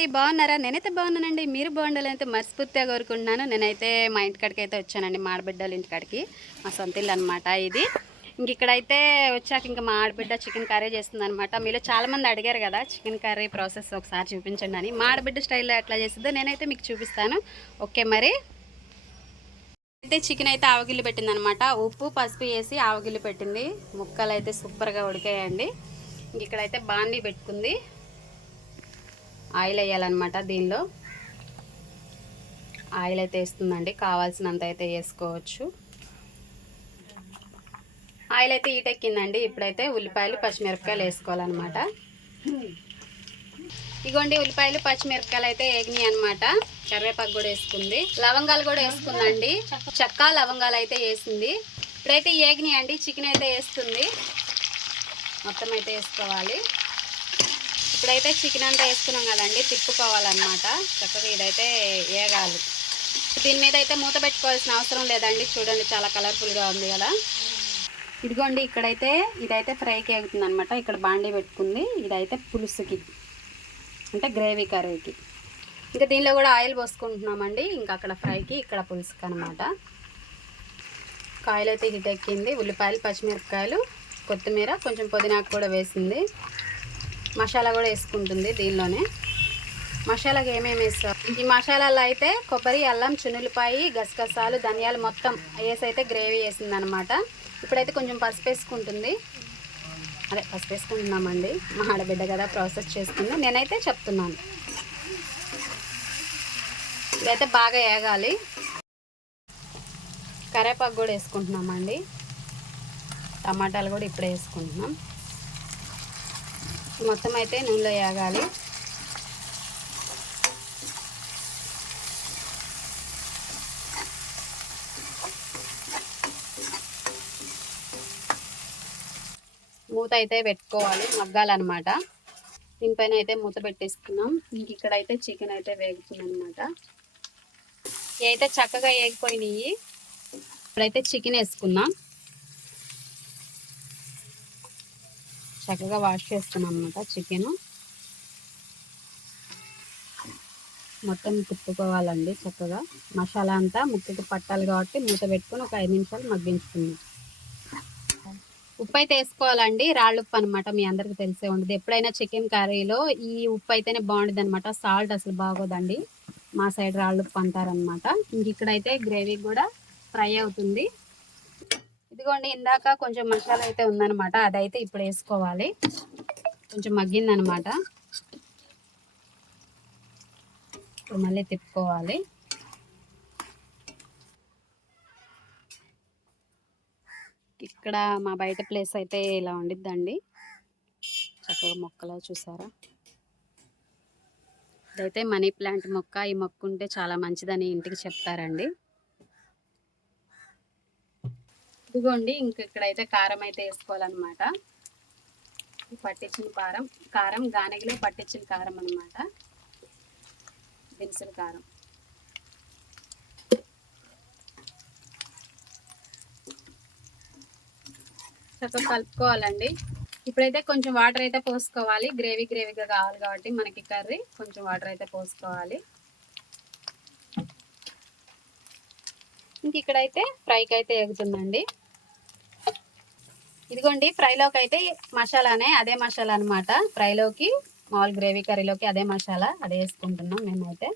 అండి బాగున్నారా? నేనైతే బాగున్నానండి. మీరు బాగుండాలని అయితే మర్చిపోతే కోరుకుంటున్నాను. నేనైతే మా ఇంటికాడికి అయితే వచ్చానండి మా ఆడబిడ్డల ఇంటికాడికి. మా సొంత ఇల్లు అనమాట ఇది. ఇంక ఇక్కడైతే వచ్చాక ఇంకా మా ఆడబిడ్డ చికెన్ కర్రీ చేస్తుంది అనమాట మీలో చాలామంది అడిగారు కదా చికెన్ కర్రీ ప్రాసెస్ ఒకసారి చూపించండి అని. మా ఆడబిడ్డ స్టైల్లో ఎట్లా చేస్తుందో నేనైతే మీకు చూపిస్తాను. ఓకే మరి? అయితే చికెన్ అయితే ఆవగిల్లు పెట్టింది అనమాట ఉప్పు పసుపు వేసి ఆవగిల్లు పెట్టింది. ముక్కలు అయితే సూపర్గా ఉడికాయండి. ఇంక ఇక్కడైతే బాండీ పెట్టుకుంది. ఆయిల్ వేయాలన్నమాట దీనిలో. ఆయిల్ అయితే వేస్తుందండి. కావాల్సినంత అయితే వేసుకోవచ్చు. ఆయిల్ అయితే ఈటెక్కిందండి ఇప్పుడైతే ఉల్లిపాయలు పచ్చిమిరపకాయలు వేసుకోవాలన్నమాట. ఇగోండి ఉల్లిపాయలు పచ్చిమిరపకాయలు అయితే ఏగినాయి అనమాట కరివేపాకు కూడా వేసుకుంది. లవంగాలు కూడా వేసుకుందండి. చక్క లవంగాలు అయితే వేసింది. ఇప్పుడైతే ఏగినాయి అండి. చికెన్ అయితే వేస్తుంది. మొత్తం అయితే వేసుకోవాలి. ఇప్పుడైతే చికెన్ అంతా వేసుకున్నాం కదండి తిప్పుకోవాలన్నమాట. చక్కగా ఇదైతే వేగాలి దీని మీద అయితే మూత పెట్టుకోవాల్సిన అవసరం లేదండి చూడండి చాలా కలర్ఫుల్గా ఉంది కదా. ఇదిగోండి ఇక్కడైతే ఇదైతే ఫ్రైకి ఎగుతుంది అనమాట ఇక్కడ బాండీ పెట్టుకుంది ఇదైతే పులుసుకి అంటే గ్రేవీ కర్రీకి. ఇంకా దీనిలో కూడా ఆయిల్ పోసుకుంటున్నామండి ఇంకా అక్కడ ఫ్రైకి ఇక్కడ పులుసుకి అనమాట కాయలు అయితే హిట్ ఎక్కింది ఉల్లిపాయలు పచ్చిమిరపకాయలు కొత్తిమీర కొంచెం పుదీనాకు కూడా వేసింది. మసాలా కూడా వేసుకుంటుంది దీనిలోనే. మసాలాకి ఏమేమి వేస్తాం ఈ మసాలాలో అయితే కొబ్బరి అల్లం చున్నులపాయి గసగసాలు ధనియాలు మొత్తం వేసి అయితే గ్రేవీ వేసింది అనమాట ఇప్పుడైతే కొంచెం పసుపు వేసుకుంటుంది. అదే పసుపు వేసుకుంటున్నామండి. మా ఆడబిడ్డ కదా ప్రాసెస్ చేస్తుంది. నేనైతే చెప్తున్నాను. ఇదైతే బాగా వేగాలి. కరేపాకు కూడా వేసుకుంటున్నామండి. టమాటాలు కూడా ఇప్పుడే వేసుకుంటున్నాం. మొత్తం అయితే నూనెలో వేగాలి మూత అయితే పెట్టుకోవాలి మగ్గాలన్నమాట. దీనిపైన అయితే మూత పెట్టేసుకున్నాం. ఇంక ఇక్కడ అయితే చికెన్ అయితే వేగుతుందన్నమాట. ఇవి అయితే చక్కగా వేగిపోయినాయి ఇప్పుడైతే చికెన్ వేసుకుందాం. చక్కగా వాష్ చేస్తున్నాం అనమాట చికెన్. మొత్తం తిప్పుకోవాలండి చక్కగా. మసాలా అంతా ముక్కకి పట్టాలి కాబట్టి మూత పెట్టుకొని ఒక ఐదు నిమిషాలు మగ్గించుకుందాం. ఉప్పు అయితే వేసుకోవాలండి. రాళ్ళు ఉప్పు అనమాట మీ అందరికి తెలిసే ఉండదు. ఎప్పుడైనా చికెన్ కర్రీలో ఈ ఉప్పు అయితేనే బాగుంటుంది అనమాట సాల్ట్ అసలు బాగోదండి. మా సైడ్ రాళ్ళు ఉప్పు అంటారనమాట ఇంక ఇక్కడైతే గ్రేవీ కూడా ఫ్రై అవుతుంది. ఇదిగోండి ఇందాక కొంచెం మసాలా అయితే ఉందన్నమాట అదైతే ఇప్పుడు వేసుకోవాలి. కొంచెం మగ్గిందనమాట ఇప్పుడు మళ్ళీ తిప్పుకోవాలి. ఇక్కడ మా బయట ప్లేస్ అయితే ఇలా ఉండిద్దండి. చక్కగా మొక్కలు చూసారా? ఇదైతే మనీ ప్లాంట్ మొక్క ఈ మొక్క ఉంటే చాలా మంచిదని ఇంటికి చెప్తారండి. ఇదిగోండి ఇంక ఇక్కడైతే కారం అయితే వేసుకోవాలన్నమాట పట్టించిన కారం కారం గానగిలో పట్టించిన కారం అనమాట దినుసుల కారం. చక్కగా కలుపుకోవాలండి. ఇప్పుడైతే కొంచెం వాటర్ అయితే పోసుకోవాలి. గ్రేవీ గ్రేవీగా కావాలి కాబట్టి మనకి కర్రీ కొంచెం వాటర్ అయితే పోసుకోవాలి. ఇంక ఇక్కడైతే ఫ్రైకి అయితే ఎగుతుందండి ఇదిగోండి ఫ్రైలోకి అయితే మసాలానే అదే మసాలా అనమాట ఫ్రైలోకి మామూలు గ్రేవీ కర్రీలోకి అదే మసాలా అదే వేసుకుంటున్నాం మేమైతే.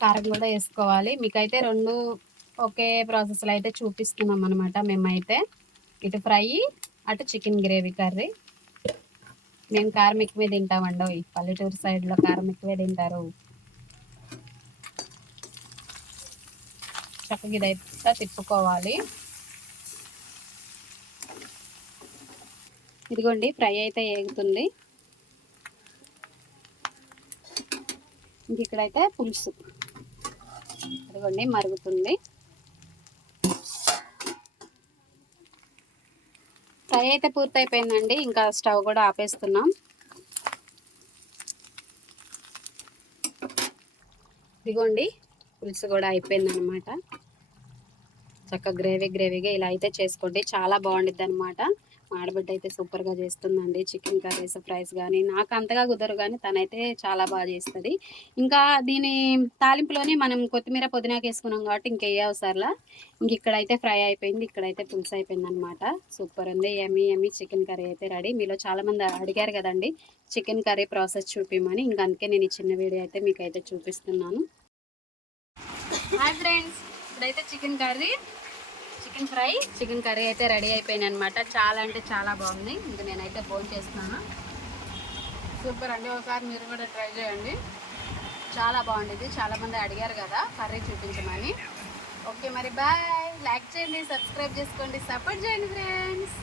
కారం కూడా వేసుకోవాలి. మీకైతే రెండు ఒకే ప్రాసెస్లో అయితే చూపిస్తున్నాం అనమాట మేమైతే. ఇటు ఫ్రై అటు చికెన్ గ్రేవీ కర్రీ మేము కారం ఎక్కువే తింటామండో పల్లెటూరు సైడ్లో కారం ఎక్కువే తింటారు. చక్కగా ఇదైతే తిప్పుకోవాలి. ఇదిగోండి ఫ్రై అయితే ఏగుతుంది. ఇంక ఇక్కడైతే పులుసు. ఇదిగోండి మరుగుతుంది. ఫ్రై అయితే పూర్తయిపోయిందండి ఇంకా స్టవ్ కూడా ఆపేస్తున్నాం. ఇదిగోండి పులుసు కూడా అయిపోయింది అనమాట చక్కగా గ్రేవీ గ్రేవీగా ఇలా అయితే చేసుకోండి. చాలా బాగుండిద్ది అనమాట ఆడబిడ్డ అయితే సూపర్గా చేస్తుందండి. చికెన్ కర్రీస్ ఫ్రైస్ కానీ నాకు అంతగా కుదరు కానీ తనైతే చాలా బాగా చేస్తుంది. ఇంకా దీని తాలింపులోనే మనం కొత్తిమీర పుదీనాకు వేసుకున్నాం కాబట్టి ఇంకే అవసరంలా. ఇంక ఇక్కడైతే ఫ్రై అయిపోయింది. ఇక్కడైతే పులుసు అయిపోయింది అనమాట సూపర్ ఉంది. ఎమ్మి ఎమ్మి చికెన్ కర్రీ అయితే రెడీ. మీలో చాలామంది అడిగారు కదండి. చికెన్ కర్రీ ప్రాసెస్ చూపిమని. ఇంకా అందుకే నేను ఈ చిన్న వీడియో అయితే మీకు అయితే చూపిస్తున్నాను. హాయ్ ఫ్రెండ్స్ ఇప్పుడైతే chicken curry chicken fry chicken curry అయితే రెడీ అయిపోయింది అనమాట చాలా అంటే చాలా బాగుంది. ఇంకా నేనైతే ఫోన్ చేస్తున్నాను. సూపర్ అండి. ఒకసారి మీరు కూడా ట్రై చేయండి. చాలా బాగుండేది. చాలామంది అడిగారు కదా కర్రీ చూపించమని. ఓకే మరి బాయ్ లైక్ చేయండి సబ్స్క్రైబ్ చేసుకోండి. సపోర్ట్ చేయండి ఫ్రెండ్స్